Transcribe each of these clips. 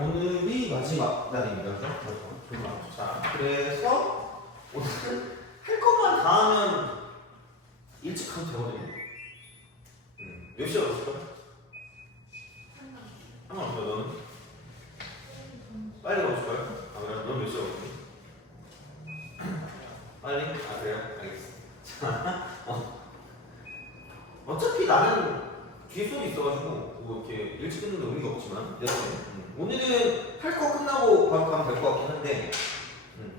오늘이 마지막 날입니다. 그죠? 자, 그래서 오늘은 할 것만 다 하면 일찍 가도 되거든요. 몇 시에 왔을까? 상관없어. 너는? 빨리 가고 싶어요? 아, 그래? 넌 몇 시에 왔니? 빨리? 아, 그래요? 알겠어. 자, 어차피 나는 뒤에 수업이 있어가지고 뭐 이렇게 일찍 끝내는 의미가 없지만 오늘은 할 거 끝나고 바로 가면 될 것 같긴 한데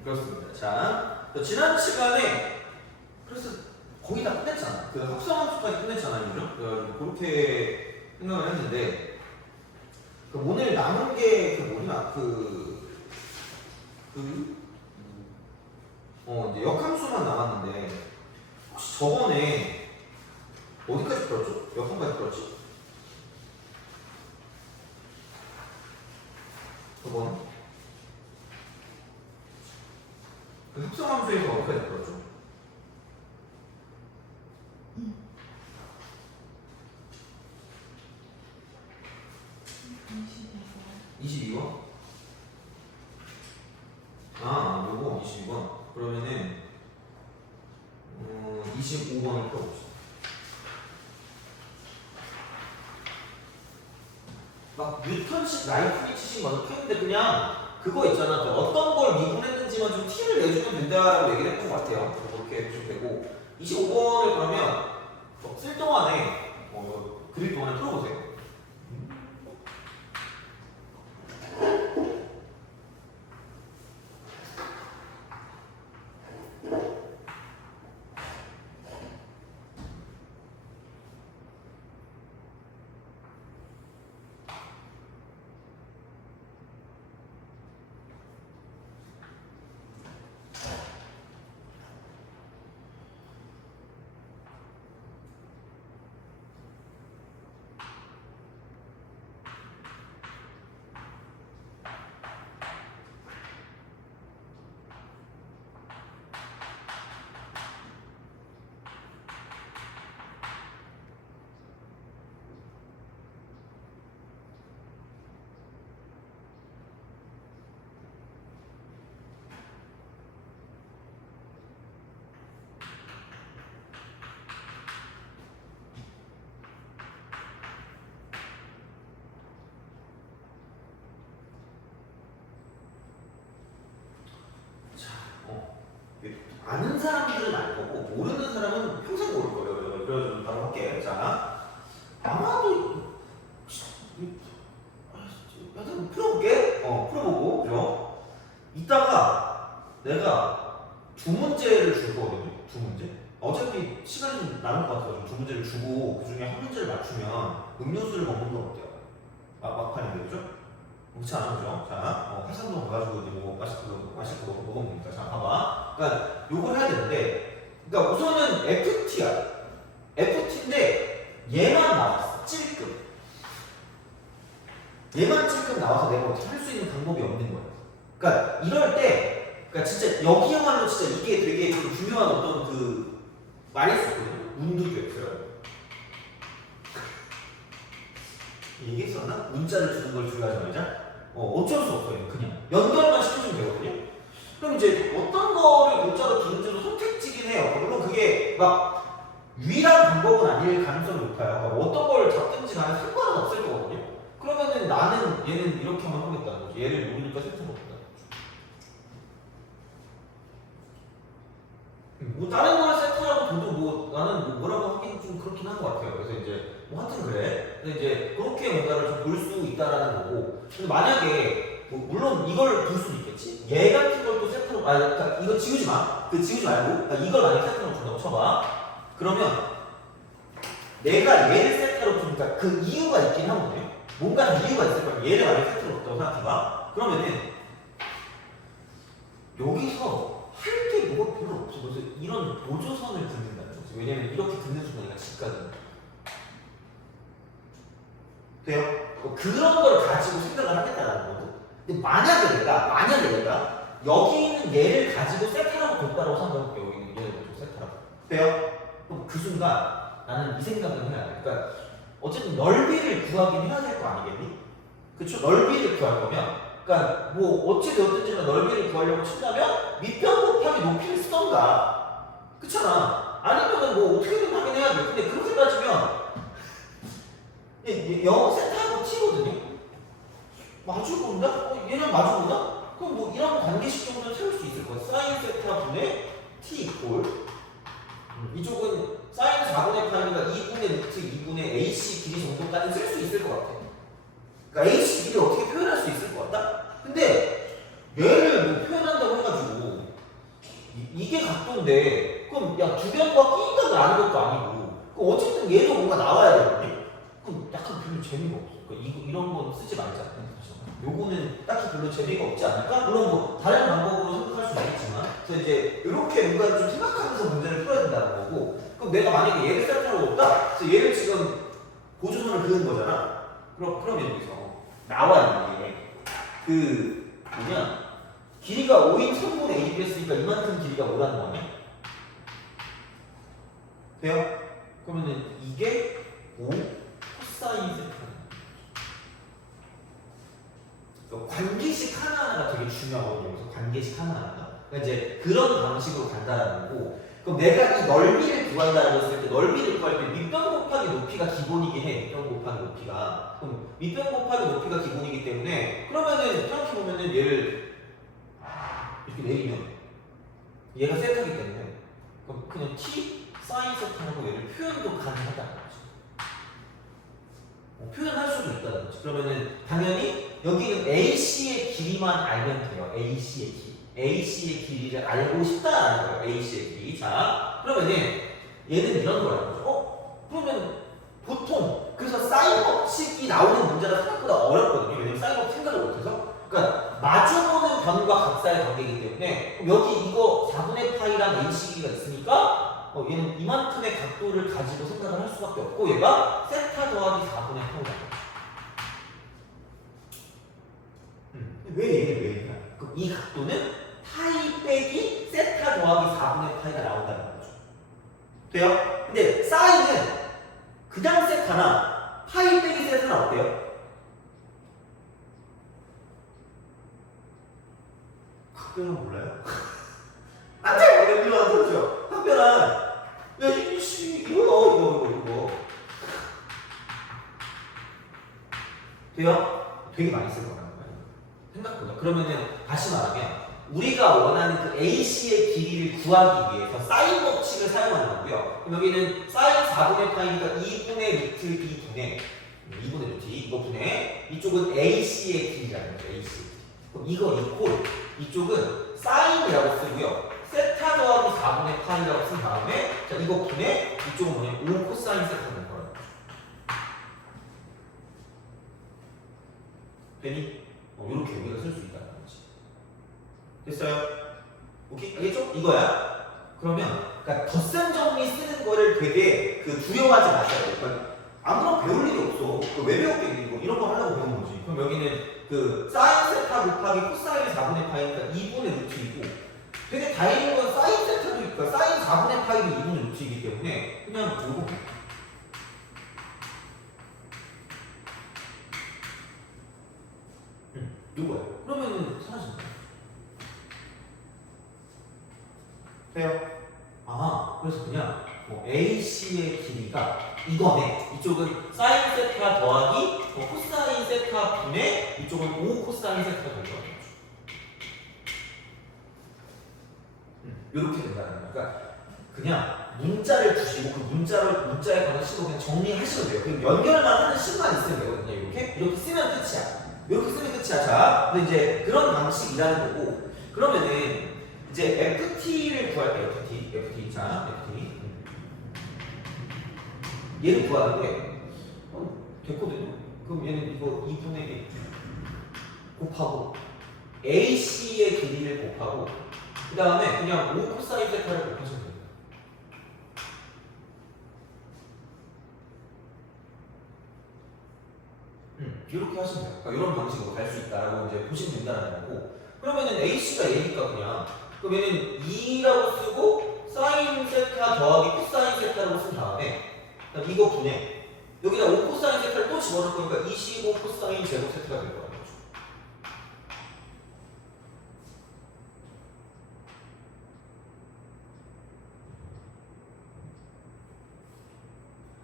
그렇습니다. 자, 지난 시간에 그래서 거의 다 끝냈잖아. 그 합성함수까지 끝냈잖아요, 그죠? 그렇게 생각을 했는데 오늘 남은 게 뭐냐 이제 역함수만 남았는데 혹시 저번에 어디까지 풀었죠? 몇 번까지 풀었지? 저번 그 합성함수에서 어디까지 풀었죠? 음. 22번? 아, 요거 22번. 그러면은 25번을 풀어봅시다. 막 뉴턴식 라이프니 치신 거는 켰는데 그냥 그거 있잖아. 어떤 걸 미분했는지만 좀 티를 내주면 된다고 얘기를 했던 것 같아요. 그렇게 좀 되고 25번을 그러면 쓸 동안에 그릴 동안에 풀어보세요. 아는 사람들은 알 거고 모르는 사람은 평생 모를 거예요. 그래서 바로 할게. 자, 아마도 하여튼 풀어볼게. 풀어보고 그죠? 이따가 내가 두 문제를 줄 거거든요. 두 문제. 어차피 시간이 좀 남을 것 같아서 두 문제를 주고 그 중에 한 문제를 맞추면 음료수를 먹는 건 어때요? 막판인데 그죠? 그렇지 않아, 그죠? 자, 화산동 가가지고 이제 뭐 맛있게 먹으면 됩니다. 자, 봐봐. 그러니까 요걸 해야 되는데, 그러니까 우선은 FT야. FT인데 얘만 나왔어. 찔끔. 얘만 찔끔 나와서 내가 어떻게 할 수 있는 방법이 없는 거야. 그러니까 이럴 때, 그러니까 진짜 여기야말로 진짜 이게 되게 좀 중요한 어떤 그 말이 있었거든요. 운두교였어요. 얘기했었나? 문자를 주는 걸 중요하자마자 어쩔 수 없어요. 그냥 연결만 시켜주면 되거든요. 그럼 이제 어떤 거를 문자로 주는지도 선택지긴 해요. 물론 그게 막 유일한 방법은 아닐 가능성이 높아요. 그러니까 어떤 걸 잡든지 간에 상관은 없을 거거든요. 그러면은 나는 얘는 이렇게만 하겠다는 거지. 얘를 모르니까 세트를 못한다는 거죠. 뭐 다른 걸 세트라고 둬도 뭐 나는 뭐라고 하긴 좀 그렇긴 한 것 같아요. 그래서 이제 뭐 하여튼 그래. 근데 이제 그렇게 뭔가를 좀 볼 수 있다라는 거고. 근데 만약에 뭐 물론 이걸 볼 수도 있겠지. 얘 같은 걸 또 세트로 그러니까 이거 지우지 마. 지우지 말고 그러니까 이걸 만약에 세트로 준다고 쳐봐. 그러면 내가 얘를 세트로 두니까 그 이유가 있긴 하거든요. 뭔가 이유가 있을 거야. 얘를 만약에 세트로 뒀다고 생각해봐. 그러면은 여기서 할 게 뭐가 별로 없어. 그래서 이런 보조선을 긋는다는 거지. 왜냐면 이렇게 긋는 순간 얘가 집가든 돼요? 그런 걸 가지고 생각을 하겠다라는 거거든. 근데 만약에 내가 여기 있는 얘를 가지고 세트라고 뒀다라고 생각해볼게요. 여기 있는 얘를 가지고 세트라고. 돼요? 그럼 그 순간 나는 이 생각을 해야 돼. 그러니까 어쨌든 넓이를 구하긴 해야 될 거 아니겠니? 그쵸? 넓이를 구할 거면, 그러니까 뭐 어찌 되었든지 넓이를 구하려고 친다면 밑변 곱하기 높이를 쓰던가, 그렇잖아. 아니면은 뭐 어떻게든 하긴 해야 돼. 근데 그렇게 따지면 영어 세타하고 t거든요. 마주 본다? 얘랑 마주 본다? 그럼 뭐 이런 관계식 정도는 세울 수 있을 거야. 사인 세타 분의 t 이꼴 이쪽은 사인 4분의 파이니까 2분의 루트 2분의 ac 길이 정도까지 쓸 수 있을 것 같아. 그러니까 ac 길이 어떻게 표현할 수 있을 것 같다? 근데 얘를 뭐 표현한다고 해가지고 이게 각도인데 그럼 야 주변과 끼니가 나는 것도 아니고 그럼 어쨌든 얘도 뭔가 나와야 되거든요. 그럼 약간 별로 재미가 없어. 그러니까 이런 건 쓰지 말자. 요거는 딱히 별로 재미가 없지 않을까? 물론 뭐 다른 방법으로 생각할 수 있겠지만 그래서 이제 이렇게 뭔가를 좀 생각하면서 문제를 풀어야 된다는 거고 그럼 내가 만약에 얘를 세타로 없다? 그래서 얘를 지금 보조선을 그은 거잖아? 그러면 여기서 나와 이게 그 뭐냐 길이가 5인 3분의 A를 했으니까 이만큼 길이가 5라는 거 아니야? 돼요? 그러면은 이게 5 코사인 세타 관계식 하나하나가 되게 중요하거든요. 그래서 관계식 하나하나가. 그러니까 이제 그런 방식으로 간다는 거고. 그럼 내가 이 넓이를 구한다고 했을 때 넓이를 구할 때 밑변 곱하기 높이가 기본이긴 해. 밑변 곱하기 높이가. 그럼 밑변 곱하기 높이가 기본이기 때문에 그러면은 생각해보면은 얘를 이렇게 내리면 얘가 세타기 때문에 그럼 그냥 t 사인 세타라고 얘를 표현도 가능하다는 거죠. 표현할 수도 있다는 거죠. 그러면은 당연히 여기는 AC의 길이만 알면 돼요. AC의 길이. AC의 길이를 알고 싶다는 거예요. AC의 길이. 자, 그러면은 얘는 이런 거라는 거죠. 그러면 보통 그래서 사인 법칙이 나오는 문제가 생각보다 어렵거든요. 왜냐면 사인 법칙 생각을 못해서. 그러니까 마주보는 변과 각사의 관계이기 때문에 여기 이거 4분의 파이랑 AC 길이가 있으니까 얘는 이만큼의 각도를 가지고 생각을 할 수밖에 없고 얘가 세타 더하기 4분의 파이라고. 왜 얘는 왜 있냐? 그럼 이 각도는 파이 빼기 세타 더하기 4분의 파이가 나온다는 거죠. 돼요? 근데 사인은 그냥 세타나 파이 빼기 세타는 어때요? 각도는 몰라요? 안 돼! 이거 안 들어줘. 각도는 야 이거 돼요? 되게 많이 쓸 거라는 거예요. 생각보다. 그러면은 다시 말하면 우리가 원하는 그 AC의 길이를 구하기 위해서 사인 법칙을 사용하는 거고요. 그럼 여기는 사인 4분의 파이니까 2분의 루트 2분의 루트 2, 이거 분의 이쪽은 AC의 길이라는 거죠. AC의 길이. 그럼 이거 이꼴 이쪽은 사인이라고 쓰고요. 세타 더하기 4분의 파이라고 쓴 다음에 자 이거 분의 이쪽은 뭐냐 5 코사인 세타는 거라는 거죠. 되니? 이렇게 우리가 쓸 수 있다는 거지. 됐어요? 오케이? 알겠죠? 이거야. 그러면 그러니까 덧셈 정리 쓰는 거를 되게 두려워하지 마세요. 그러니까 아무런 배울 일이 없어. 왜 배웠겠니? 이런 거 하려고 배운 거지. 그럼 여기는 사인 세타 곱하기 코사인 4분의 파이니까 2분의 루트이고 되게 다행인 건 사인 세타도 있고 사인 4분의 파이도 2분의 루트이기 때문에 그냥 요거 요거야. 그러면은 사라진다. 돼요? 그래서 그냥 AC의 길이가 이거네. 이쪽은 사인 세타 더하기 코사인 세타 분의 이쪽은 5 코사인 세타 정도. 이렇게 된다는 거예요. 그러니까 그냥 문자를 주시고 그 문자에 관한 식으로 그냥 정리하시면 돼요. 그럼 연결만 하는 식만 있으면 되거든요. 이렇게 쓰면 끝이야. 이렇게 쓰면 끝이야. 자, 근데 이제 그런 방식이라는 거고 그러면은 이제 FT를 구할 때 FT 자 FT 얘를 구하는데 됐거든요. 그럼 얘는 이거 2분의 1 곱하고 AC의 길이를 곱하고 그 다음에 그냥 5 코사인 세타를 곱하시면 됩니다. 이렇게 하시면 돼요. 그러니까 이런 방식으로 갈 수 있다라고 이제 보시면 된다는 거고 그러면은 AC가 얘니까 그럼 얘는 2라고 쓰고 사인 세타 더하기 코사인 세타라고 쓴 다음에 이거 분해 여기다 5 코사인 세타를 또 집어넣을 거니까 25 코사인 제곱 세타가 될 거라는 거죠.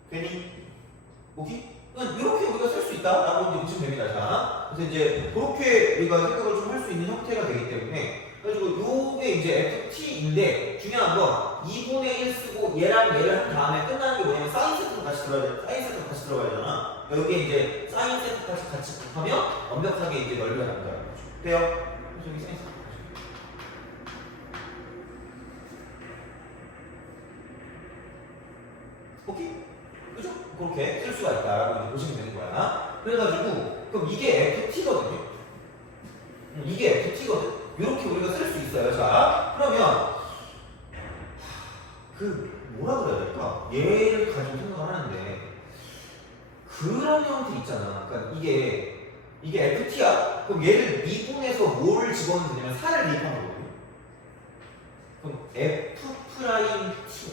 괜히 뭐기? 이렇게 우리가 쓸 수 있다라고 이제 보시면 됩니다. 자, 그래서 이제 그렇게 우리가 생각을 좀 할 수 있는 형태가 되기 때문에 그래가지고 요게 이제 ft인데 중요한 건 2분의 1 쓰고 얘랑 얘를 한 다음에 끝나는 게 뭐냐면 사인 세트로 다시 들어가야 돼. 사인 세트로 다시 들어가야 되잖아. 여기에 이제 사인 세트까지 같이 곱하면 완벽하게 이제 넓이가 나온다는 거죠. 돼요? 그래서 여기 사인 세트. 오케이? 그죠? 그렇게 쓸 수가 있다라고 이제 보시면 되는 거야. 그래가지고 그럼 이게 ft거든요. 이게 ft거든. 이렇게 우리가 쓸 수 있어요. 자, 그러면 뭐라 그래야 될까? 얘를 가지고 생각을 하는데 그런 형태 있잖아. 그러니까 이게 ft야. 그럼 얘를 미분해서 뭘 집어넣으면 되냐면 4를 대입하는 거거든요. 그럼 f 프라임 t.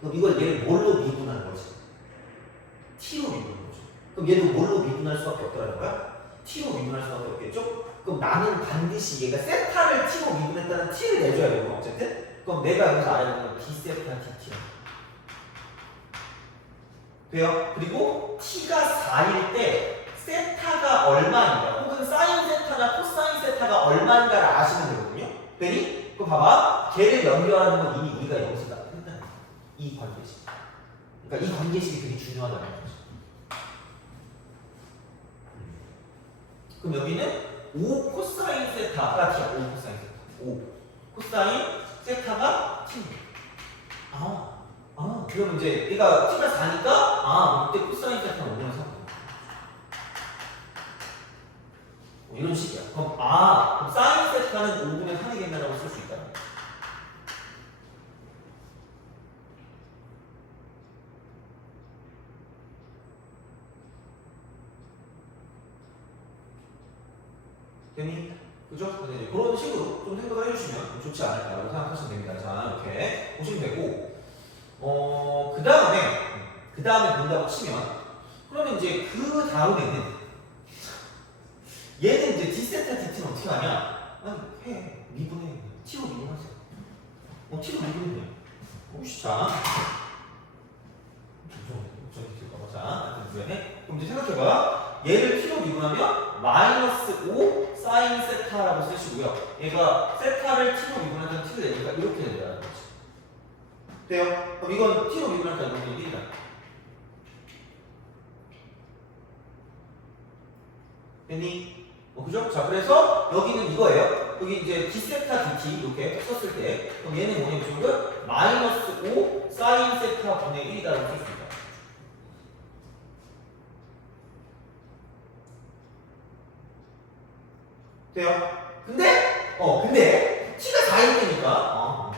그럼 이걸 얘를 뭘로 미분하는 거지? t로 미분하는 거죠. 그럼 얘도 뭘로 미분할 수밖에 없다는 거야? t로 미분할 수밖에 없겠죠? 그럼 나는 반드시 얘가 세타를 t로 미분했다는 t를 내줘야 되고 어쨌든 그럼 내가 여기서 알아야 되는 건 d세타 dt야. 돼요? 그리고 t가 4일 때 세타가 얼마인가 혹은 사인 세타나 코사인 세타가 얼마인가를 아시면 되거든요. 되니? 그럼 봐봐. 걔를 연결하는 건 이미 우리가 여기서 다 했다는 거야. 이 관계식. 그러니까 이 관계식이 되게 중요하다는 거죠. 그럼 여기는 5 코사인 세타가 t야. 5 코사인 세타. 5 코사인 세타가 t. 그러면 이제 얘가 t가 4니까 이때 코사인 세타는 5분의 3. 이런 식이야. 그럼 그럼 사인 세타는 5분의 3이겠네라고 쓸 수 있다. 되니? 그죠? 네, 그런 식으로 좀 생각을 해주시면 좋지 않을까라고 생각하시면 됩니다. 자, 이렇게 보시면 되고, 그 다음에 본다고 치면, 그러면 이제 그 다음에는, 얘는 이제 d세타 dt는 어떻게 하냐? 미분해. t로 미분하세요. t로 미분해. 자, 그럼 이제 생각해봐. 얘를 t로 미분하면 마이너스 5 사인 세타라고 쓰시고요. 얘가 세타를 t로 미분하면 t를 내니까 이렇게 된다는 거지. 돼요? 그럼 이건 t로 미분하니까 이건 1이다. 됐니? 그죠? 자, 그래서 여기는 이거예요. 여기 이제 d세타 dt 이렇게 썼을 때 그럼 얘는 뭐냐면 지금 마이너스 5 사인 세타 분의 1이다라고 쓸 수 있다. 돼요? 근데 t가 4일 때니까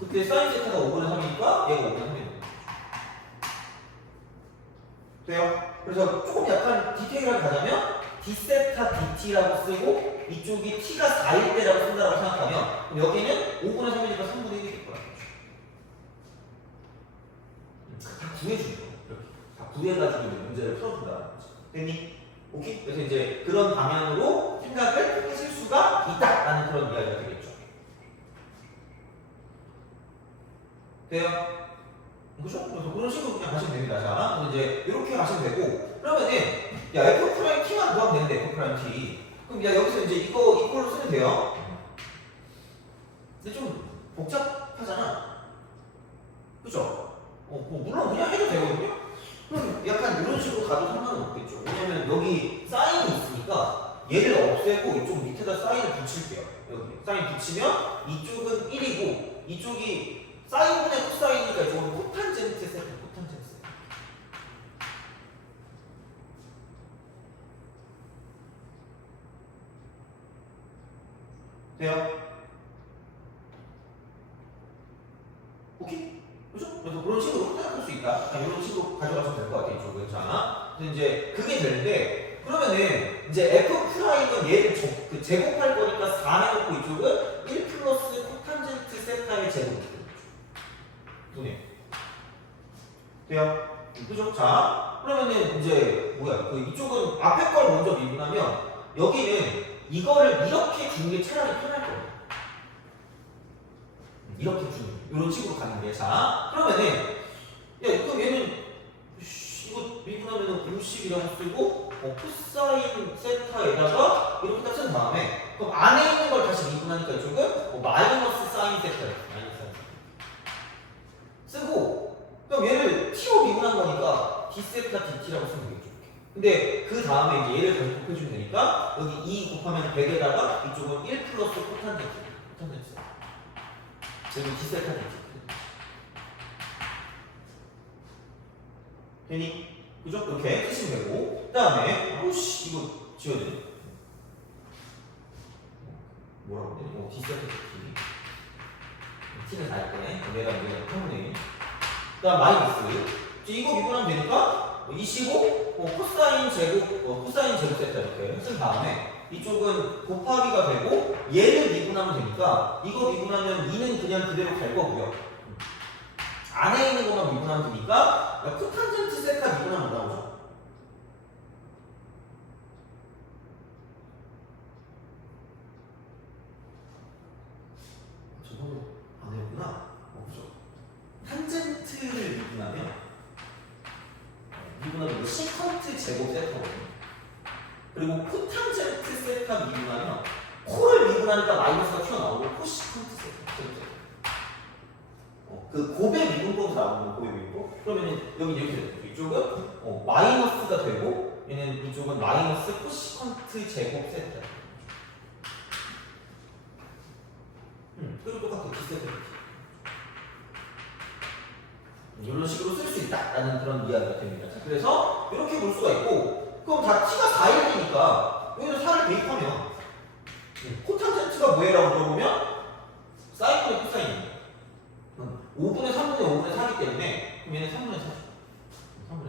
그때 사인 세타가 5분의 3이니까 얘가 5분의 3이 돼요? 그래서 조금 약간 디테일하게 가자면 d세타 dt라고 쓰고 이쪽이 t가 4일 때라고 쓴다고 생각하면 그럼 여기는 5분의 3이니까 3분의 1이 될 거야. 다 구해주는 거야. 이렇게 다 구해가지고 문제를 풀어준다는 거지. 됐니? 오케이? 그래서 이제 그런 방향으로 생각을 하실 수가 있다라는 그런 이야기가 되겠죠. 돼요? 그죠? 그래서 그런 식으로 그냥 가시면 됩니다. 자, 이제 이렇게 가시면 되고, 그러면은, 야, f 프라임 t만 구하면 되는데, f 프라임 t. 그럼 야, 여기서 이제 이걸로 쓰면 돼요. 근데 좀 복잡하잖아. 그죠? 물론 그냥 해도 되거든요? 그럼 약간 이런 식으로 가도 상관은 없겠죠. 왜냐면 여기 사인이 있으니까 얘를 없애고 이쪽 밑에다 사인을 붙일게요. 여기 사인 붙이면 이쪽은 1이고 이쪽이 사인분의 코사인이니까 이쪽은 코탄젠트 세트, 코탄젠트 세트. 돼요? 오케이? 그죠? 그래서 그런 식으로 생각할 수 있다. 이런 식으로 가져가시면 될 것 같아요. 이쪽은. 자, 그래서 이제 그게 되는데, 그러면은 이제 f 프라임은 얘를 제곱할 거니까 4 해놓고 이쪽은 1 플러스 코탄젠트 세타의 제곱. 돈이에요. 돼요? 그죠? 자, 그러면은 이제 뭐야? 그 이쪽은 앞에 걸 먼저 미분하면 여기는 이거를 이렇게 주는 게 차라리 편할 거예요. 이렇게 주는 이런 식으로 가는 게 자, 그러면은 그럼 얘는 이거 미분하면은 50이라고 쓰고 코사인 세타에다가 이렇게 딱 쓴 다음에 그럼 안에 있는 걸 다시 미분하니까 이쪽은 마이너스 사인 세타 마이너스 사인 세타 쓰고 그럼 얘를 t로 미분한 거니까 d 세타 dt라고 쓰면 되겠죠. 근데 그 다음에 이제 얘를 다시 곱해주면 되니까 여기 2 곱하면 100에다가 이쪽은 1 플러스 코탄젠트 여기 d 세타 dt 되니? 그죠? 이렇게 쓰시면 되고 그 다음에 오씨 이거 지워야 돼 뭐라고 해야 되니? 디세트 T는 다 있대 내가 평분의 그 다음 마이너스 이거 미분하면 되니까 25 코사인 제곱 코사인 제곱 세타 이렇게 쓴 다음에 이쪽은 곱하기가 되고 얘를 미분하면 되니까 이거 미분하면 2는 그냥 그대로 갈 거고요 안에 있는 것만 미분하면 되니까 코탄젠트 세타 미분하면 나오죠. 저거 안 해봤구나. 그죠? 탄젠트를 미분하면 시컨트 제곱 세타거든요. 그리고 코탄젠트 세타 미분하면 코를 미분하니까 마이너스가 튀어나오고 코시컨트 세타 제곱 세타. 그 곱의 미분법도 나오는 거 곱의 미분법. 그러면은 여기 이렇게 되죠. 이쪽은 마이너스가 되고 얘는 이쪽은 마이너스 코시컨트 제곱 세타. 그리고 똑같아 디세타. 이런 식으로 쓸 수 있다라는 그런 이야기가 됩니다. 자, 그래서 이렇게 볼 수가 있고 그럼 다 t가 4일이니까 여기서 4를 대입하면 코탄젠트가 뭐예요? 라고 물어보면 사인분의 코사인입니다. 5분의 3분의 5분의 4이기 때문에 그럼 얘는 3분의 4. 3분의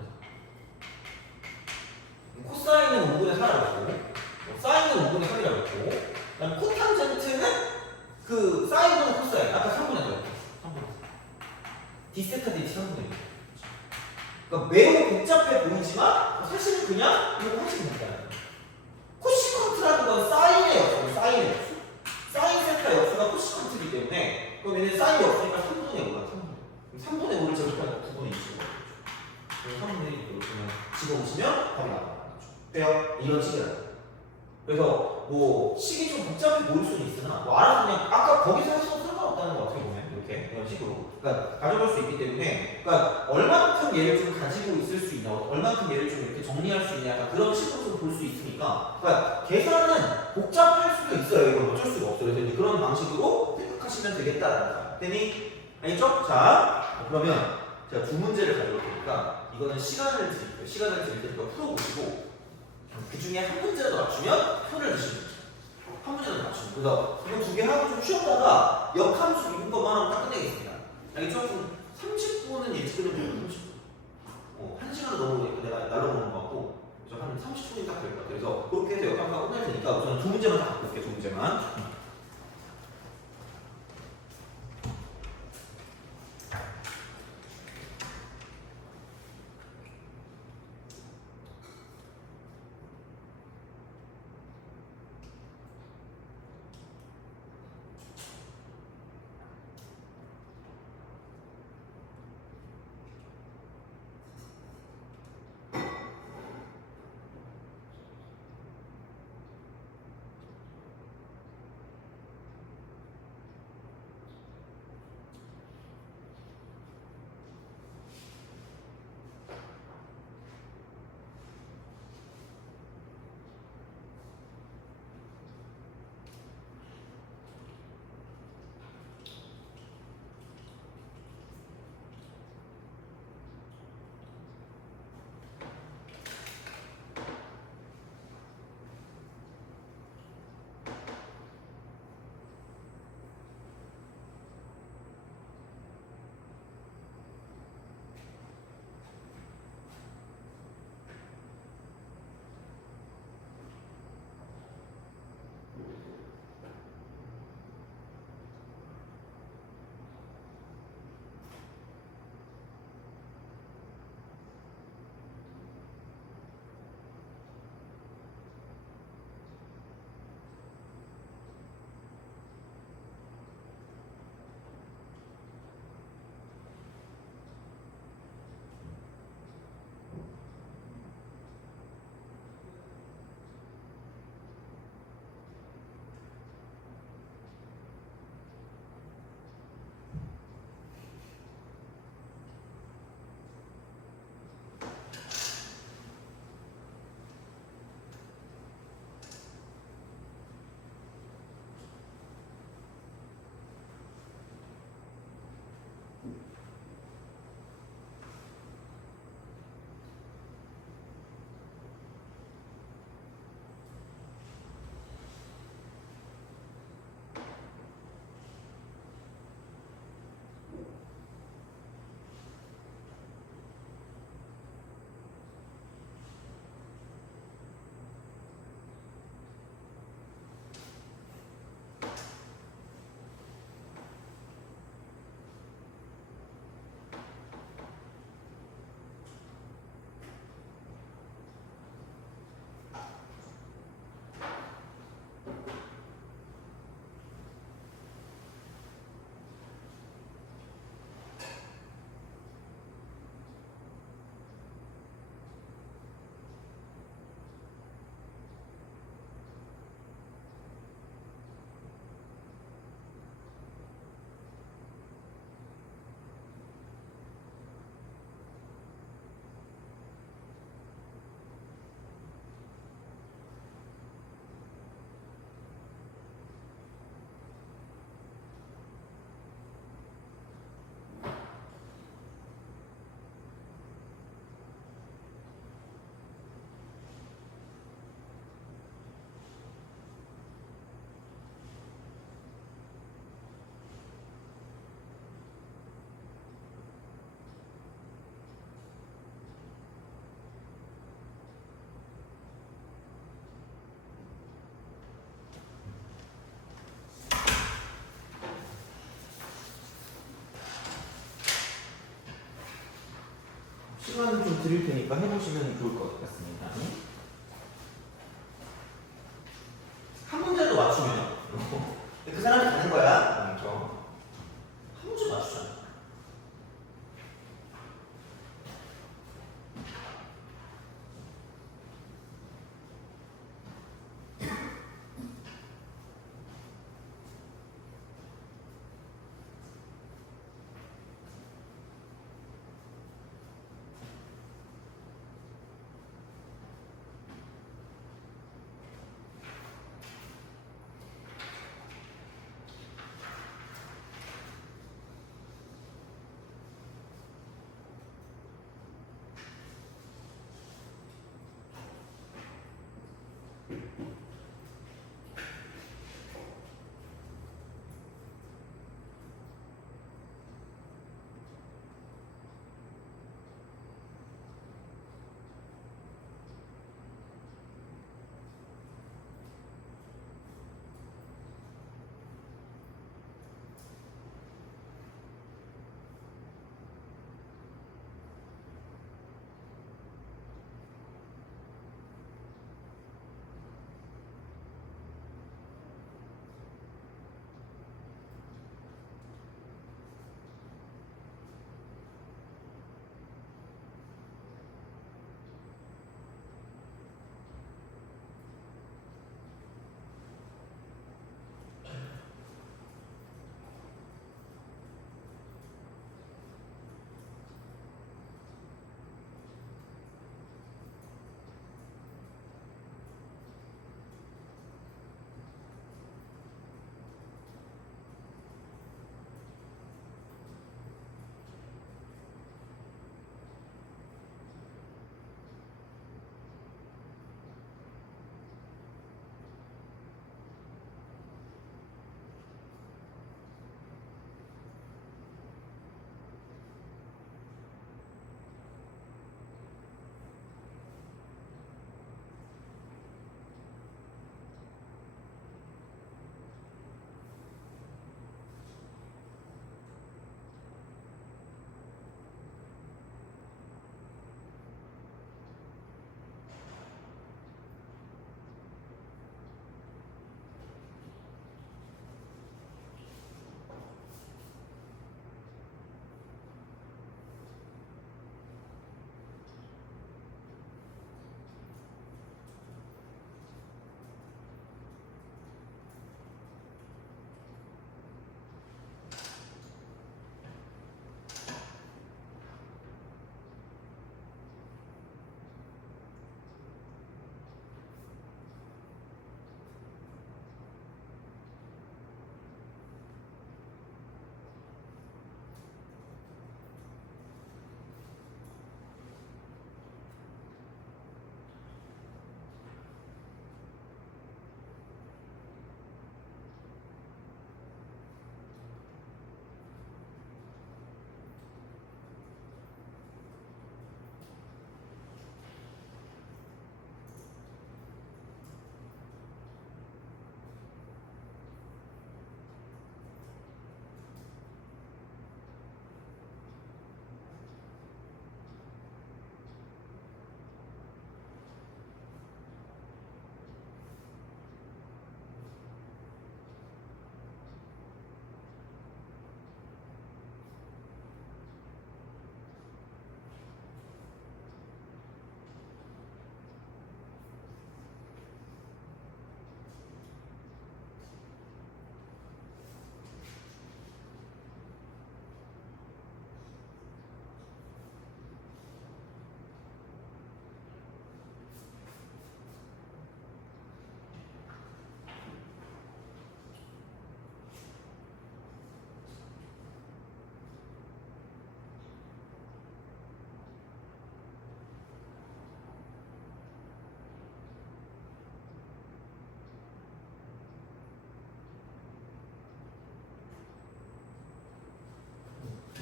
4. 코사인은 5분의 4라고 했고 사인은 5분의 3이라고 했고 그다음에 코탄젠트는 그 사인분의 코사인 아까 3분의 4였죠. 3분의 4. 디세타 dt 3분의 1. 그러니까 매우 복잡해 보이지만 사실은 그냥 이거 하시면 된다. 코시컨트라는 건 사인의 역수, 사인의 역수. 사인 세타 역수가 코시컨트이기 때문에 그럼 얘는 사인이 없으니까 3분의 5가 3분의 5를 제곱하니까 9분의 25가 3분의 1을 그냥 집어오시면 답이 나와요. 돼요? 이런 식이라고. 그래서 뭐 식이 좀 복잡해 보일 수는 있으나 뭐 알아서 그냥 아까 거기서 해서 상관없다는 거 어떻게 보면 이렇게 이런 식으로 그러니까 가져볼 수 있기 때문에 그러니까 얼만큼 얘를 좀 가지고 있을 수 있냐 얼만큼 얘를 좀 이렇게 정리할 수 있냐 약간 그런 식으로 볼 수 있으니까 그러니까 계산은 복잡할 수도 있어요. 이건 어쩔 수가 없어요. 그래서 이제 그런 방식으로 생각하시면 되겠다라는 거. 되니? 알겠죠? 자 그러면 제가 두 문제를 가져올 테니까 이거는 시간을 드릴게요. 시간을 드릴 테니까 풀어보시고 그 중에 한 문제라도 맞추면 표를 드시면 돼요. 한 문제라도 맞추면. 그래서 이거 두 개 하고 좀 쉬었다가 역함수 미분법만 하고 딱 끝내겠습니다. 알겠죠? 좀 30분은 예측을 해주면 30분. 1시간은 너무 내가 날라오는 것 같고 그래서 한 30분이 딱 될 것 같아요. 그래서 그렇게 해서 역함수가 끝날 테니까 우선 두 문제만 다 갖고 올게요. 두 문제만. 시간 좀 드릴 테니까 해보시면 좋을 것 같습니다. 한 문제도 맞추면 그 사람이 가는 거야. 그렇죠? 한 문제 맞추잖아.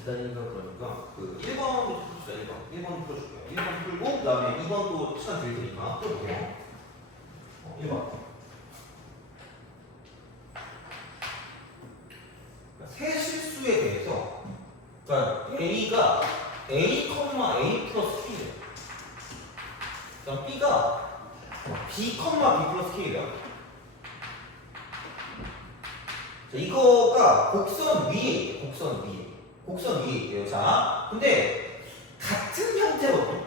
기다리니까 그러니까 그 1번부터 풀읍시다. 1번 풀어줄게요. 1번 풀고 그 다음에 2번 또 시간 드릴 테니까 풀어볼게요. 1번 세 실수에 대해서 그러니까 A가 A, A 플러스 그럼 B가 B, B 플러스 K예요. 자, 이거가 곡선 위에 곡선 위에 있대요. 자, 근데 같은 형태거든요.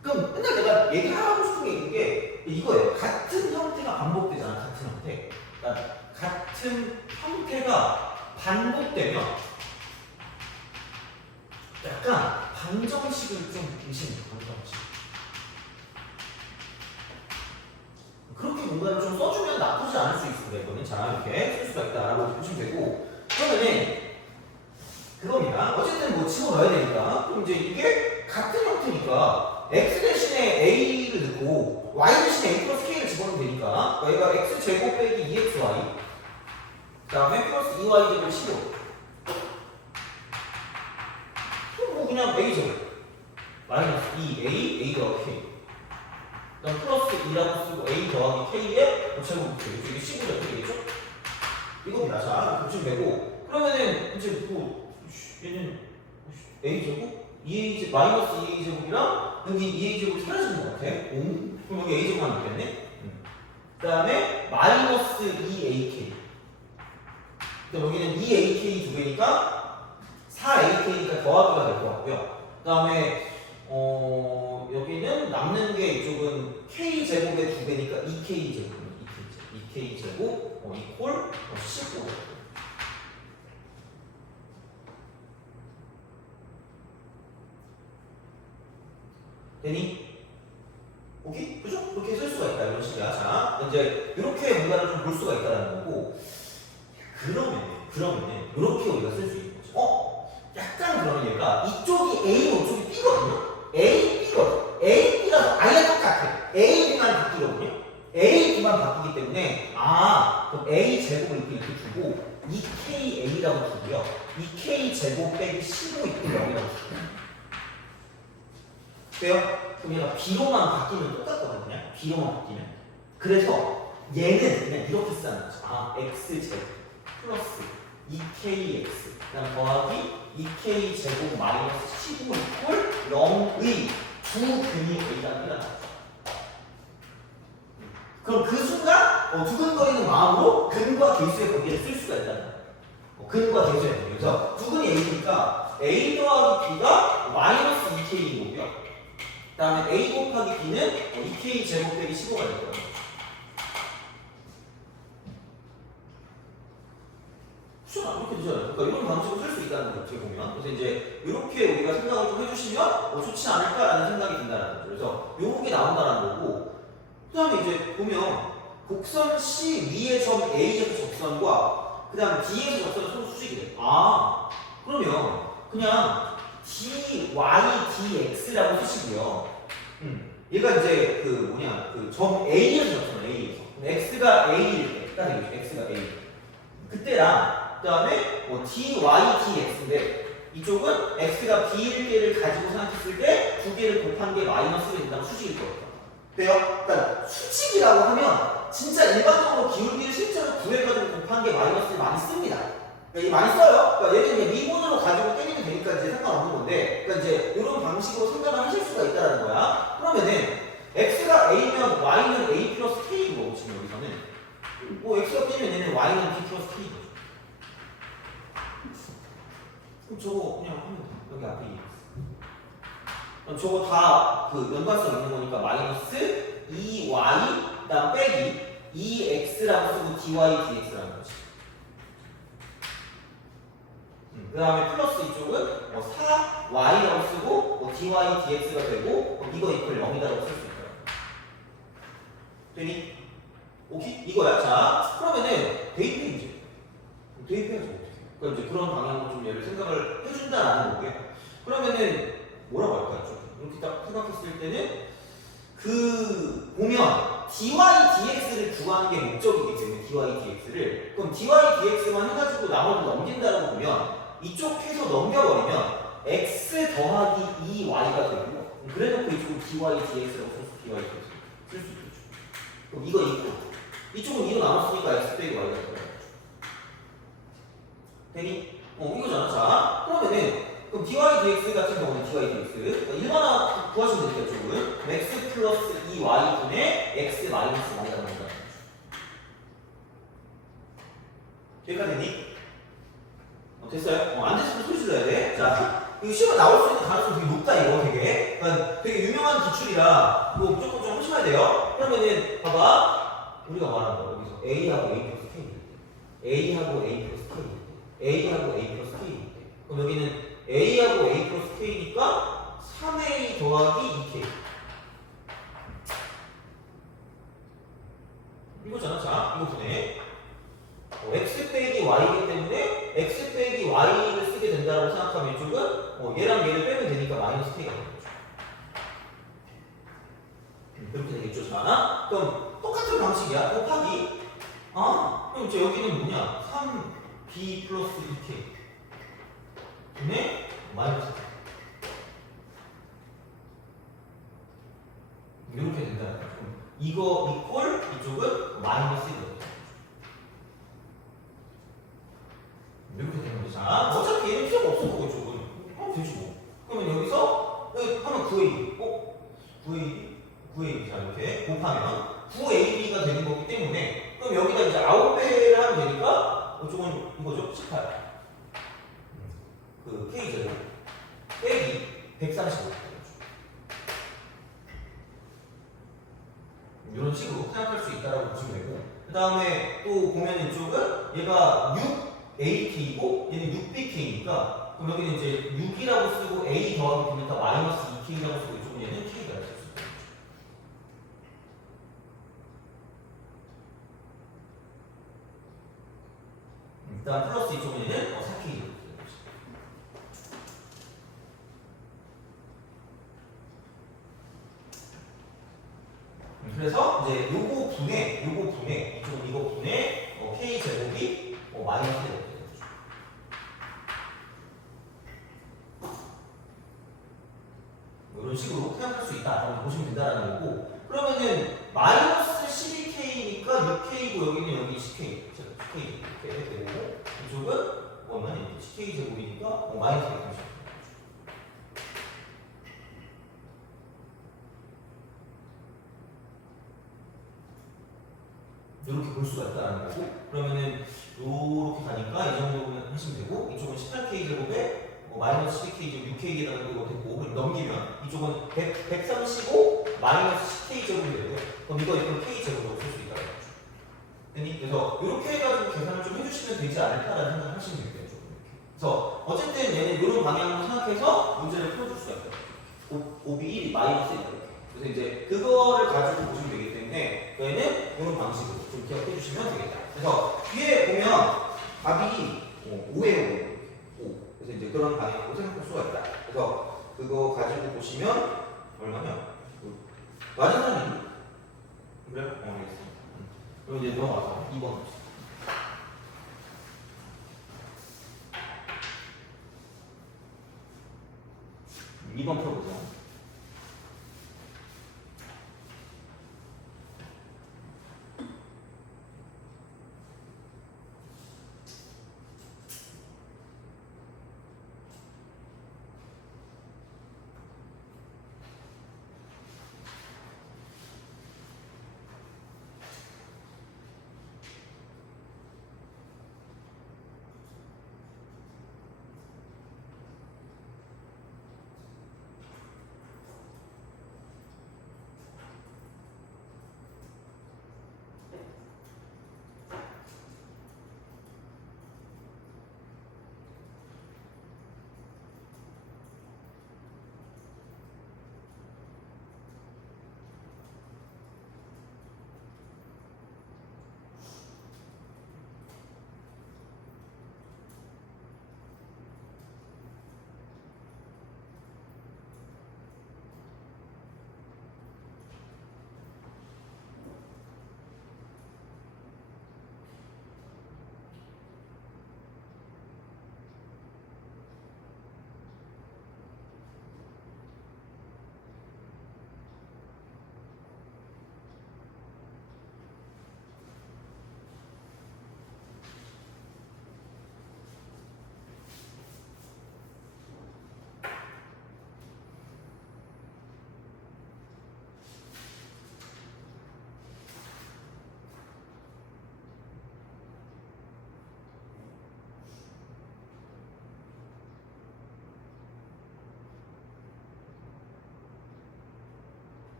그럼 맨날 내가 얘기하고 싶은 게 있는 게 이거예요. 같은 형태가 반복되잖아. 같은 형태. 그러니까 같은 형태가 반복되면 약간 방정식을 좀 의심해요. 방정식. 그렇게 뭔가를 좀 써주면 나쁘지 않을 수 있습니다. 이거는 자 이렇게 쓸 수가 있다라고 보시면 되고 그러면은 그겁니다. 어쨌든 뭐 집어넣어야 되니까 그럼 이제 이게 같은 형태니까 x 대신에 a를 넣고 y 대신에 a 플러스 k를 집어넣으면 되니까 얘가 x 제곱 빼기 2xy 그 다음에 플러스 2y 제곱 15 그럼 뭐 그냥 a 제곱 마이너스 2a a 더하기 k 그다음 플러스 2라고 쓰고 a 더하기 k에 제곱 붙여요. 이게 15죠. 되겠죠? 이겁니다. 자, 보시면 되고 그러면은 이제 뭐 얘는 a 제곱, 2a 제곱 마이너스 2a 제곱이랑 여기 2a 제곱이 사라지는 것 같아. 그럼 여기 a 제곱만 있겠네. 그다음에 마이너스 2ak. 그럼 여기는 2ak 두 개니까 4ak니까 더하기가 될 것 같고요. 그다음에 여기는 남는 게 이쪽은 k 제곱의 두 개니까 2k 제곱입니다. 2k 제곱 이퀄 15. 되니? 오케이? 그죠? 그렇게 쓸 수가 있다 이런 식이야. 자, 이제 이렇게 뭔가를 좀 볼 수가 있다는 거고. 그러면 이렇게 우리가 쓸 수 있는 거죠. 약간 그러면 얘가 이쪽이 A고 이쪽이 B거든요. A, B거든. A, B가 아예 똑같아. A, B만 바뀌거든요. A, B만 바뀌기 때문에 그럼 A 제곱을 이렇게 두고 2KA라고 두고요. 2K 제곱 빼기 15 이렇게 0이라고 두고요. 돼요? 그럼 얘가 B로만 바뀌면 똑같거든요. 그냥 B로만 바뀌면. 그래서 얘는 그냥 이렇게 쓰는 거죠. X 제곱 플러스 2KX 그다음 더하기 2K 제곱 마이너스 15 이퀄 0의 두 근이 A가 일어나요. 그럼 그 순간 두근거리는 마음으로 근과 계수의 관계를 쓸 수가 있다는 거예요. 근과 계수의 관계. 그래서 두근이 A니까 A 더하기 B가 마이너스 2K인 거고요. 그 다음에 A 곱하기 B는 2K 제곱 빼기 15가 될 거예요. 이렇게 되잖아요. 그러니까 이런 방식으로 쓸 수 있다는 거죠. 어떻게 보면. 그래서 이제 이렇게 우리가 생각을 좀 해주시면 좋지 않을까라는 생각이 든다는 거죠. 그래서 요게 나온다는 거고 그 다음에 이제 보면 곡선 C 위의 점 A에서 접선과 그 다음에 D에서 접선은 서로 수직이 돼. 그러면 그냥 dy dx라고 쓰시고요. 얘가 이제 그 점 A에서 접선 A에서 x가 A일 때 딱 되겠죠. x가 A 그때랑 그 다음에 dy dx인데 이쪽은 x가 b일 개를 가지고 생각했을 때 두 개를 곱한 게 마이너스가 된다면 수직일 거예요. 돼요? 그러니까 수직이라고 하면 진짜 일반적으로 기울기를 실제로 구해가지고 곱한 게 마이너스를 많이 씁니다. 그러니까 많이 써요. 그러니까 얘는 이제 미분으로 가지고 때리면 되니까 이제 상관없는 건데, 그러니까 이제 이런 방식으로 생각을 하실 수가 있다는 거야. 그러면은 x가 a면 y는 a 플러스 k인 거고 지금 여기서는 x가 b면 얘는 y는 b 플러스 k인 거죠. 그럼 저거 그냥 하면 돼. 여기 앞에 2x. 그럼 저거 다 그 연관성 있는 거니까 마이너스 2y 그다음 빼기 2x라고 쓰고 dy dx라는 거지. 그 다음에 플러스 이쪽은 4y라고 쓰고 dy dx가 되고 이거 이퀄 0이다라고 쓸 수 있어요. 되니? 오케이? 이거야. 자, 그러면은 대입해야지. 대입해야지 어떻게? 그러니까 이제 그런 방향으로 좀 얘를 생각을 해준다라는 거고요. 그러면은 뭐라고 할까요? 이렇게 딱 생각했을 때는 보면 dy dx를 구하는 게 목적이기 때문에 dy dx를 그럼 dy dx만 해가지고 나머지 넘긴다라고 보면 이쪽 해서 넘겨버리면 x 더하기 2y가 되고 그래놓고 이쪽은 dy dx라고 써서 dy dx 쓸 수 있겠죠. 그럼 이거 있고 이쪽은 2로 나눴으니까 x 빼기 y가 되고 되니? 이거잖아. 자, 그러면은 그럼 dy dx 같은 경우는 dy dx 일반화 구하시면 되니까 이쪽은 x x 플러스 2y분의 x 마이너스 y가 나온다. 여기까지 됐니? 됐어요? 안 됐으면 소리 질러야 돼. 자, 이거 시험에 나올 수 있는 가능성이 되게 높다, 이거 되게. 그러니까 되게 유명한 기출이라, 이거 무조건 좀 하셔야 돼요. 그러면은, 봐봐. 우리가 말한 거, 여기서 A하고 A 플러스 K. A하고 A 플러스 K. A하고 A 플러스 K. 그럼 여기는 A하고 A 플러스 K니까 3A 더하기 2K. 이거잖아. 자, 이거 보내. x 빼기 y이기 때문에 x 빼기 y를 쓰게 된다고 생각하면 이쪽은 얘랑 얘를 빼면 되니까 마이너스 k가 되는 거죠. 이렇게 되겠죠. 자, 그럼 똑같은 방식이야. 곱하기. 그럼 이제 여기는 뭐냐? 3b 플러스 2k 분의 마이너스 k. 이렇게 된다는 거죠. 이거 이꼴 이쪽은 마이너스 1. 이렇게 되는 거죠. 어차피 얘는 필요가 없어, 그거 이쪽은. 되지 뭐. 그러면 여기서 하면 9a. 9a. 자, 이렇게 곱하면 9ab가 되는 거기 때문에 그럼 여기다 이제 9배를 하면 되니까 이쪽은 이거죠? 18. 그 k제곱 빼기 135. 이런 식으로 생각할 수 있다라고 보시면 되고, 그 다음에 또 보면 이쪽은 얘가 6ak이고 얘는 6bk니까 그럼 여기는 이제 6이라고 쓰고 a 더하기 b니까 마이너스 2k라고 쓰고 이쪽은 얘는 k가 될 수 있어요. 일단 플러스 이쪽은 얘는 4k. 그래서 이제 요거 분의 이쪽은 이거 분의 k 제곱이 마이너스 1이 되는 거죠. 이런 식으로 생각할 수 있다라고 보시면 된다라는 거고, 그러면은 마이너스 12k니까 6k고 여기는 여기 10k, 10k 이렇게 되고 이쪽은 얼마냐? 10k 제곱이니까 마이너스 130. 이렇게 볼 수가 있다는 거고, 그러면은 이렇게 가니까 이 정도는 하시면 되고, 이쪽은 18k 제곱에 마이너스 12k 제곱 6k에다가 이거 됐고, 넘기면 이쪽은 135 마이너스 10k 제곱이 되고요. 그럼 이거 k 제곱으로 쓸 수 있다는 거죠. 그래서 이렇게 해가지고 계산을 좀 해주시면 되지 않을까라는 생각을 하시면 돼요. 그래서 어쨌든 얘는 이런 방향으로 생각해서 문제를 풀어줄 수가 있어요. 곱이 1이 마이너스 1 이렇게. 그래서 이제 그거를 가지고 보시면 되기 때문에 얘는 이런 방식으로 좀 기억해 주시면 되겠다. 그래서 뒤에 보면 답이 5예요. 5. 그래서 이제 그런 방향으로 생각할 수가 있다. 그래서 그거 가지고 보시면 얼마냐? 맞은 사람이 그래요? 알겠습니다. 그럼 이제 넘어가서 2번. 2번 풀어보자.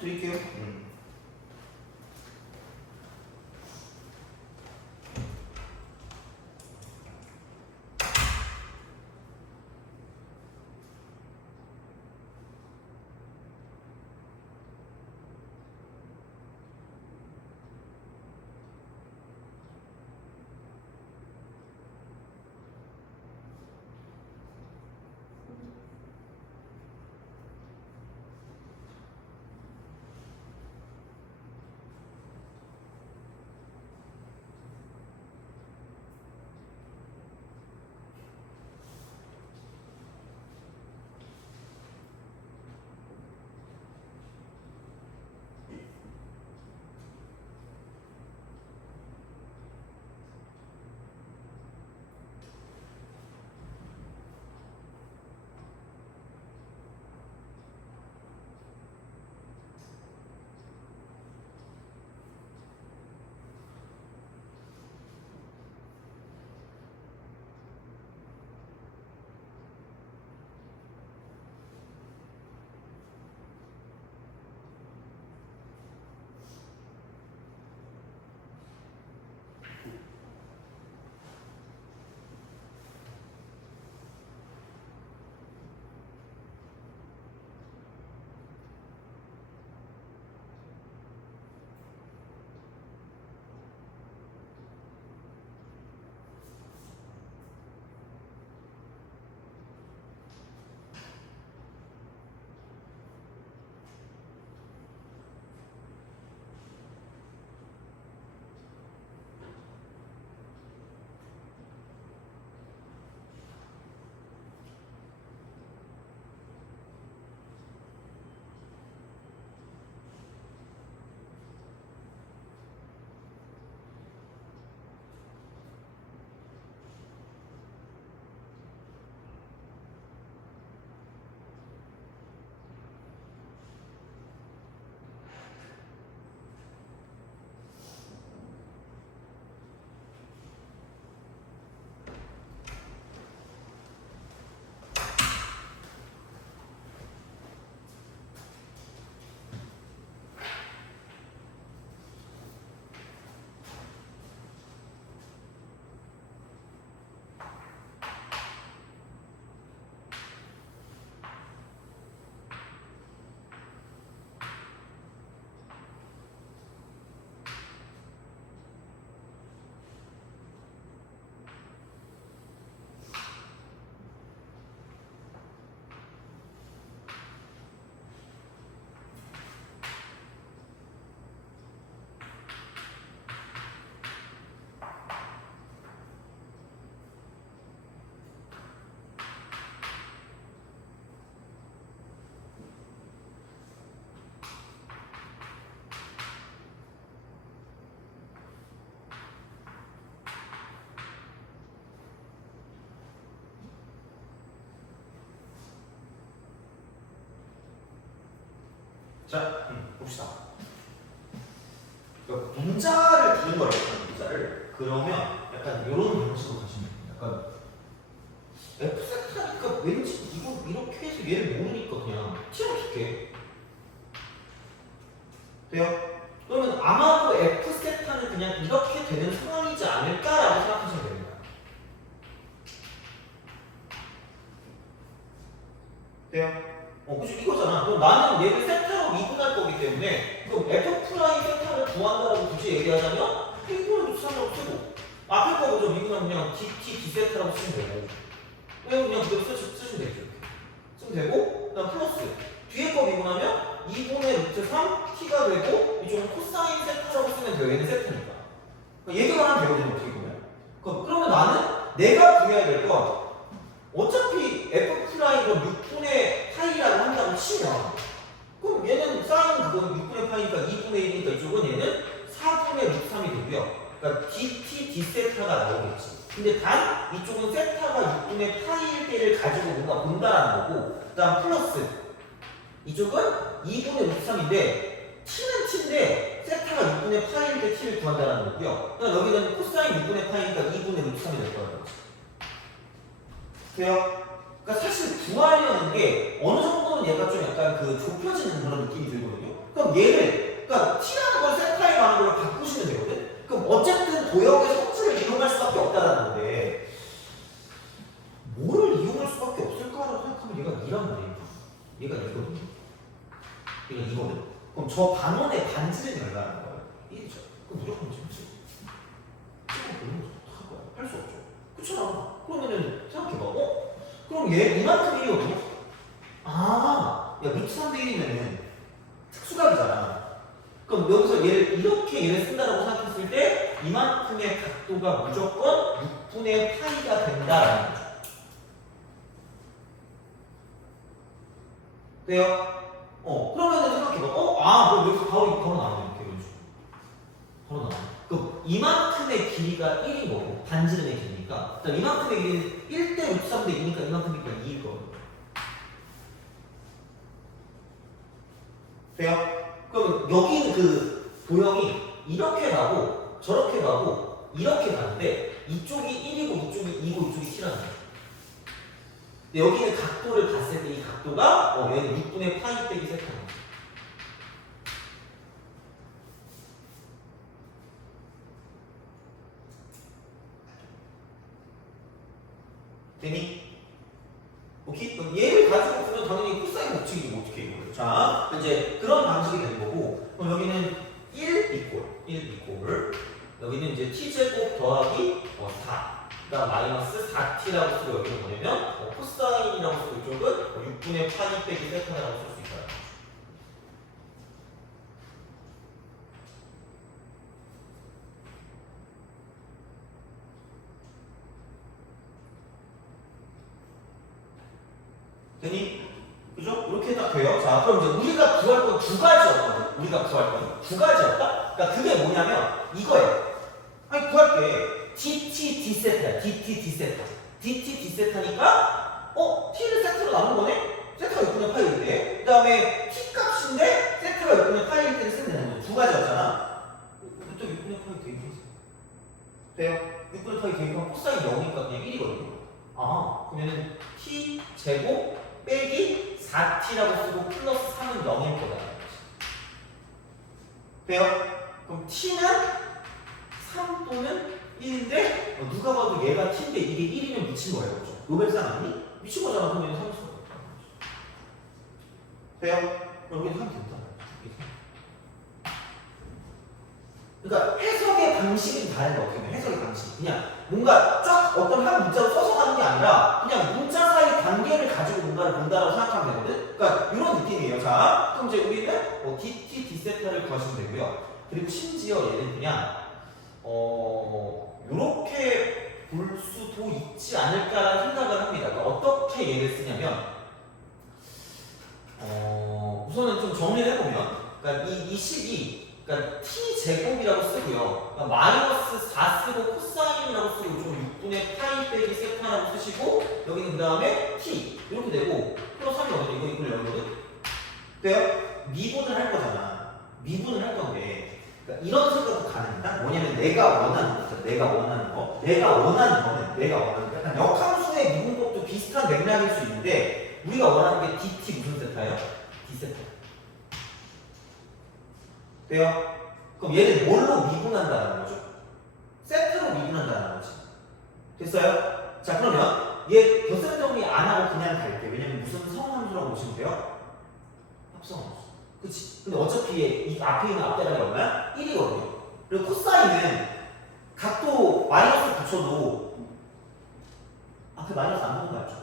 드릴게요. 자, 봅시다. 그러니까 문자를 두는 거라고 하는 문자를 그러면 약간 이런 방식으로 가시면 돼요. 약간 F세타니까 왠지 이거 이렇게 해서 얘를 모르니까 그냥 T로 줄게. 돼요? 그러면 아마도 F세타는 그냥 이렇게 되는 상황이지 않을까라고 생각하시면 됩니다. 돼요? 그치 이거잖아. 그럼 나는 얘를 세타로 미분할 거기 때문에 그럼 F 프라임 세타를 구한다라고 굳이 얘기하자면 P분을 3으로 쓰고 앞에 거 먼저 미분하면 그냥 DT D세타라고 쓰면 되고 그냥 그대로 쓰시면 되죠. 이렇게. 쓰면 되고 그다음 플러스 뒤에 거 미분하면 2분의 루트 3 T가 되고 이쪽은 코사인 세타라고 쓰면 돼요. 얘는 세타니까. 얘기만 하면 되거든요. 어떻게 보면. 그러면 나는 내가 구해야 될 건 어차피 F 프라임은 6분의 파이라고 한다고 치면 그럼 얘는 사인은 그건 6분의 파이니까 2분의 1이니까 이쪽은 얘는 4분의 루트 3이 되고요. 그러니까 dt d세타가 나오겠지. 근데 단 이쪽은 세타가 6분의 파이일 때를 가지고 뭔가 본다라는 거고 그 다음 플러스 이쪽은 2분의 루트 3인데 t는 t인데 세타가 6분의 파이일 때 t를 구한다는 거고요. 그럼 여기는 코사인 6분의 파이니까 2분의 루트 3이 될 거라는 거지. 돼요? 그러니까 사실 구하려는 게 어느 정도는 얘가 좀 약간 그 좁혀지는 그런 느낌이 들거든요. 그럼 얘를, 그러니까 t라는 걸 세타에 가는 걸로 바꾸시면 되거든? 그럼 어쨌든 도형의 성질을 이용할 수밖에 없다는 건데, 뭐를 이용할 수밖에 없을까라고 생각하면 얘가 2란 말이야. 얘가 이거든. 얘가 이거든. 그럼 저 반원의 반지름이 얼마나 거예요? 1이죠. 그럼 무조건 지금지. 지금 그런 거죠. 어떡할 거야? 할 수 없죠. 그렇잖아. 그러면은 생각해봐. 그럼 얘 이만큼 1이거든. 야 루트 3대 1이면은 특수각이잖아. 그럼 여기서 얘를 쓴다라고 생각했을 때 이만큼의 각도가 무조건 6분의 파이가 된다라는 거죠. 돼요? 그러면은 생각해봐. 그럼 여기서 바로 나오네. 이렇게 이런 식으로. 바로 나오네. 그럼 이만큼의 길이가 1인 거고, 반지름의 길이니까. 그다음 이만큼의 길이는 1대 루트 3대 2니까 이만큼이니까 2일 거고. 돼요? 그럼 여기는 그 도형이 이렇게 가고, 저렇게 가고, 이렇게 가는데, 이쪽이 1이고, 이쪽이 2고, 이쪽이 t라는 거야. 여기는 각도를 봤을 때 이 각도가 얘는 6분의 파이 빼기 세타입니다. 되니? 오케이? 그럼 얘를 가지고 보면 당연히 코사인 법칙이지 어떻게 이거예요. 자, 이제 그런 방식이 되는 거고, 그럼 여기는 1 이꼴 여기는 이제 t제곱 더하기 4 그다음 마이너스 4t라고 쓰고 여기는 뭐냐면 코사인이라고 쓰고 이쪽은 6분의 파이 빼기 세타라고 쓸 수 있어요. 되니? 그죠? 이렇게 딱 돼요. 자, 그럼 이제 우리가 구할 건 두 가지였거든. 우리가 구할 건 두 가지였다? 그러니까 그게 뭐냐면 이거예요. 아니, 구할게. dt d세타야. dt d세타. dt d세타니까 t를 세타로 나눈 거네? 세타가 6분의 파이일 때. 그 다음에 t 값인데 세타가 6분의 파이일 때를 쓰면 되는 거죠. 두 가지였잖아. 또 6분의 파이 대입해서. 돼요? 6분의 파이 대입하면 코사인 0이니까 그냥 1이거든요. 그러면은 t 제곱 빼기 4t라고 쓰고 플러스 3은 0일 거다. 돼요? 그럼 t는 3 또는 1인데 누가 봐도 얘가 t인데 이게 1이면 미친 거예요. 그렇죠? 노벨상 아니? 미친 거잖아. 그러면 3일 수가 없다. 돼요? 그럼 여기 3 된다. 그러니까 해석의 방식이 다른 거 같아요. 해석의 방식. 그냥 뭔가 쫙 어떤 한 문자로 써서 가는 게 아니라 그냥 문자 사이 관계를 가지고 뭔가를 본다고 생각하면 되거든. 그러니까 이런 느낌이에요. 자, 그럼 이제 우리는 dt d세타를 구하시면 되고요. 그리고 심지어 얘는 그냥 이렇게 볼 수도 있지 않을까라는 생각을 합니다. 그러니까 어떻게 얘를 쓰냐면 우선은 좀 정리를 해보면, 그러니까 이 식이 그러니까 t 제곱이라고 쓰고요. 그러니까 마이너스 4 쓰고 코사인이라고 쓰고 좀 6분의 파이 빼기 세타라고 쓰시고 여기는 그 다음에 t 이렇게 되고 플러스 3이 어디 이거 이걸 열거든. 돼요? 미분을 할 거잖아. 미분을 할 건데 그러니까 이런 생각도 가능합니다. 뭐냐면 내가 원하는 거는 약간 역함수의 미분법도 비슷한 맥락일 수 있는데 우리가 원하는 게 dt 무슨 세타예요? d세타. 돼요? 그럼 얘를 뭘로 미분한다는 거죠? 세트로 미분한다는 거지. 됐어요? 자, 그러면 얘 덧셈 정리 안 하고 그냥 갈게. 왜냐면 무슨 성함수라고 보시면 돼요? 합성함수. 그치? 근데 어차피 이 앞에 있는 앞대량이 얼마야? 1이거든요. 그리고 코사인은 각도 마이너스 붙여도 앞에 마이너스 안 보는 거 알죠?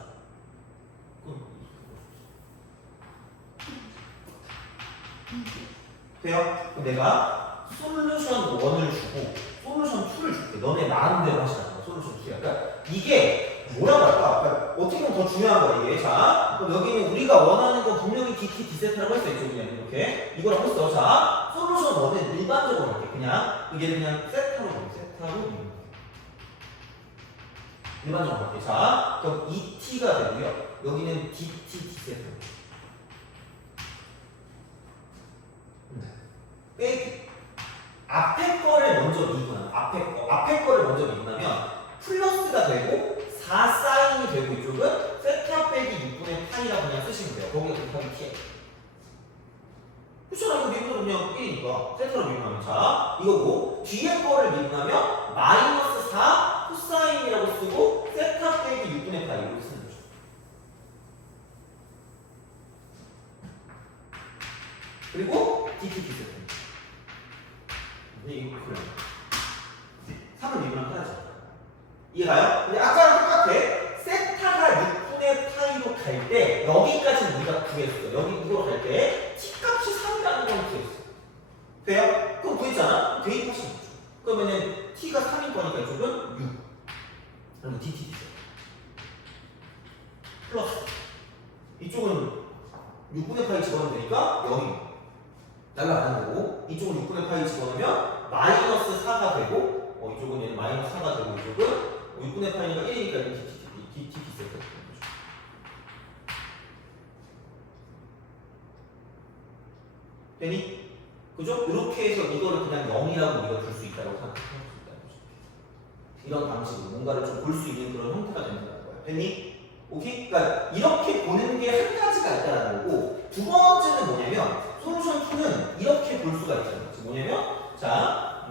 돼요? 그럼 내가 솔루션 1을 주고 솔루션 2를 줄게. 너네 나름대로 하시라는 거야. 솔루션 2야. 그러니까 이게 뭐라고 할까? 그러니까 어떻게 보면 더 중요한 거야 이게. 자, 그럼 여기는 우리가 원하는 건 분명히 dt d세타라고 했어. 이쪽 그냥 이렇게 이거라고 했어. 자, 솔루션 1은 일반적으로 할게. 그냥 이게 그냥 세타로 일반적으로 할게. 자, 그럼 2t가 되고요. 여기는 dt d세타. 빼기. 앞에 거를 먼저 미분하면 앞에 거를 먼저 미분하면 플러스가 되고 4 사인이 되고 이쪽은 세타 빼기 6분의 파이라고 그냥 쓰시면 돼요. 거기가 곱하기 t예요. 그렇잖아. 이거 미분하면 1이니까 세타로 미분하면 자 이거고 뒤에 거를 미분하면 마이너스 4 코사인이라고 쓰고 세타 빼기 6분의 파이 이렇게 쓰는 거죠. 그리고 dt 세타. 이거 그래. 3을 미분하면 하나죠. 이해가요? 근데 아까랑 똑같아. 세타가 6분의 파이로 갈 때 여기까지는 우리가 구했어. 여기 이거 갈 때 t값이 3이라는 걸 구했어. 돼요? 그럼 구했잖아? 대입하시면 되죠. 그러면은 t가 3인 거니까 이쪽은 6. 그럼 dt 되죠. 플러스 이쪽은 6분의 파이 집어넣으면 되니까 0이 날라가는 거고 이쪽은 6분의 파이 집어넣으면 마이너스 4가 되고 이쪽은 얘는 마이너스 4가 되고 이쪽은 6분의 파이니까 1이니까 dt 세트 되니? 그죠? 이렇게 해서 이거를 그냥 0이라고 우리가 줄 수 있다고 생각할 수 있다는 거죠. 이런 방식으로 뭔가를 좀 볼 수 있는 그런 형태가 된다는 거야. 됐니? 오케이? 그러니까 이렇게 보는 게 한 가지가 있다는 거고 두 번째는 뭐냐면 솔루션 2는 이렇게 볼 수가 있다는 거지. 뭐냐면 자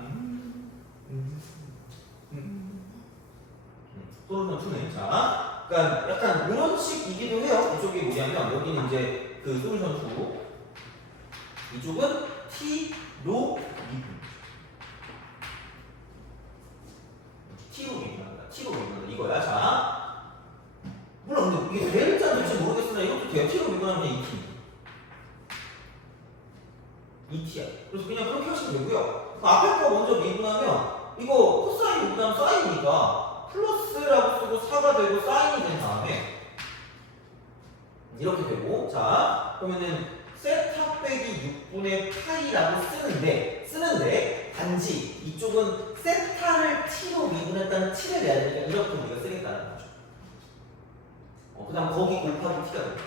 솔루션 2는 자 그러니까 약간 이런 식이기도 해요. 이쪽이 뭐냐면 여기는 이제 그 솔루션 2 이쪽은 t로 미분 t로 미분한다. t로 미분한다. 이거야. 자 물론 근데 이게 될지 안 될지 모르겠으나 이것도 돼요. t로 미분하면 2t야. 그래서 그냥 그렇게 하시면 되고요. 앞에 거 먼저 미분하면 이거 코사인 미분하면 사인이니까 플러스라고 쓰고 4가 되고 사인이 된 다음에 이렇게 되고 자 그러면은 세타 빼기 6분의 파이라고 쓰는데 단지 이쪽은 세타를 t로 미분했다는 t를 내야 되니까 이렇게 우리가 쓰겠다는 거죠. 그 다음 거기 곱하기 t가 되죠.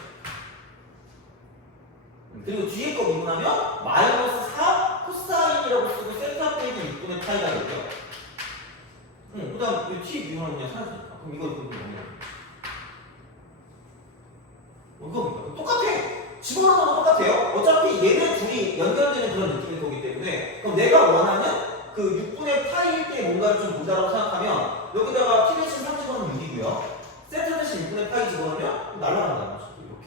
그리고 뒤에 거 미분하면 마이너스 4 코사인이라고 쓰고 세타 빼기 6분의 파이가 되죠. 그 다음 t 미분하면 그냥 사라지니까 그럼 이거 뭐냐 이거 똑같아. 집어넣어도 똑같아요. 어차피 얘네 둘이 연결되는 그런 느낌일 거기 때문에 그럼 내가 원하는 그 6분의 파이일 때 뭔가를 좀 본다고 생각하면 여기다가 t 대신 3 집어넣으면 6이고요 세타 대신 6분의 파이 집어넣으면 날아간다는 거죠. 이렇게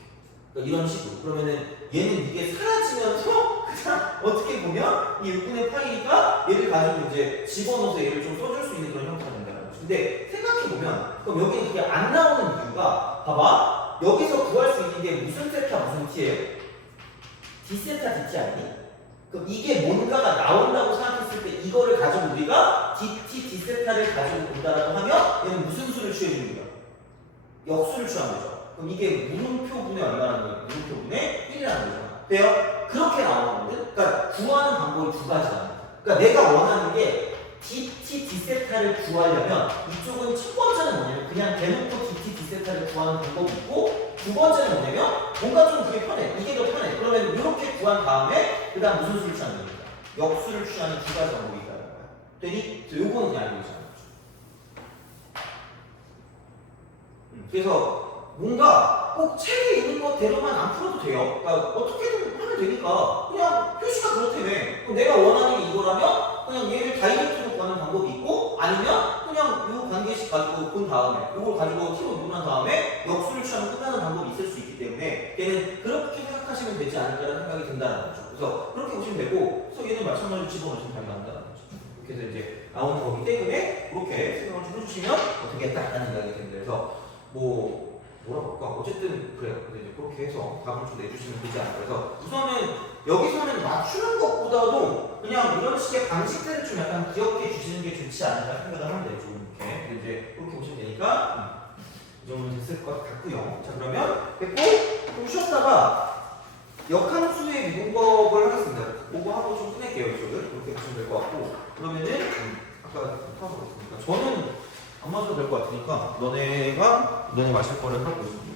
그러니까 이런 식으로 그러면은 얘는 이게 사라지면서 그냥 어떻게 보면 이 6분의 파이니까 얘를 가지고 이제 집어넣어서 얘를 좀 써줄 수 있는 그런 형태가 된다는 거죠. 근데 생각해보면 그럼 여기는 그게 안 나오는 이유가 봐봐 여기서 구할 수 있는 게 무슨 세타 무슨 t예요? d세타 dt 아니니? 그럼 이게 뭔가가 나온다고 생각했을 때 이거를 가지고 우리가 dt d세타를 가지고 본다라고 하면 얘는 무슨 수를 취해주는 거야? 역수를 취하는 거죠. 그럼 이게 물음표분의 얼마라는 거예요? 물음표분의 1이라는 거죠. 돼요? 그렇게 나오는 거거든? 그러니까 구하는 방법이 두 가지다. 그러니까 내가 원하는 게 dt d세타를 구하려면 이쪽은 첫 번째는 뭐냐면 그냥 대놓고 dt d세타를 구하는 방법이 있고 두 번째는 뭐냐면 뭔가 좀 그게 편해. 이게 더 편해. 그러면 이렇게 구한 다음에 그 다음 무슨 수를 취하는 겁니까? 역수를 취하는 두 가지 방법이 있다는 거야. 되니? 요거는 그냥 알고 있잖아. 그래서 뭔가 꼭 책에 있는 것대로만 안 풀어도 돼요. 그러니까 어떻게든 하면 되니까 그냥 표시가 그렇다며. 그럼 내가 원하는 게 이거라면 그냥 얘를 다이렉트로 구하는 방법이 있고 아니면 그냥 요 관계식 가지고 본 다음에 이걸 가지고 t로 미분한 다음에 역수를 취하면 끝나는 방법이 있을 수 있기 때문에 얘는 그렇게 생각하시면 되지 않을까라는 생각이 든다는 거죠. 그래서 그렇게 보시면 되고 그래서 얘는 마찬가지로 집어넣으시면 잘 나온다는 거죠. 이렇게 해서 이제 나오는 거기 때문에 그렇게 생각을 좀 해주시면 되겠다라는 생각이 듭니다. 그래서 뭐라고 할까? 어쨌든 그래요. 근데 이제 그렇게 해서 답을 좀 내주시면 되지 않을까. 그래서 우선은 여기서는 맞추는 것보다도 그냥 이런 식의 방식들을 좀 약간 기억해 주시는 게 좋지 않을까 생각을 하는데 좀 이렇게. 근데 이제 그렇게 보시면 되니까 이 정도는 됐을 것 같고요. 자 그러면 됐고 좀 쉬었다가 역함수의 미분법을 하겠습니다. 그거 하고 좀 끝낼게요. 이쪽을 그렇게 보시면 될 것 같고 그러면은 아까 타서 그랬으니까 저는 안 마셔도 될 것 같으니까 너네 마실 거를 하고 있습니다.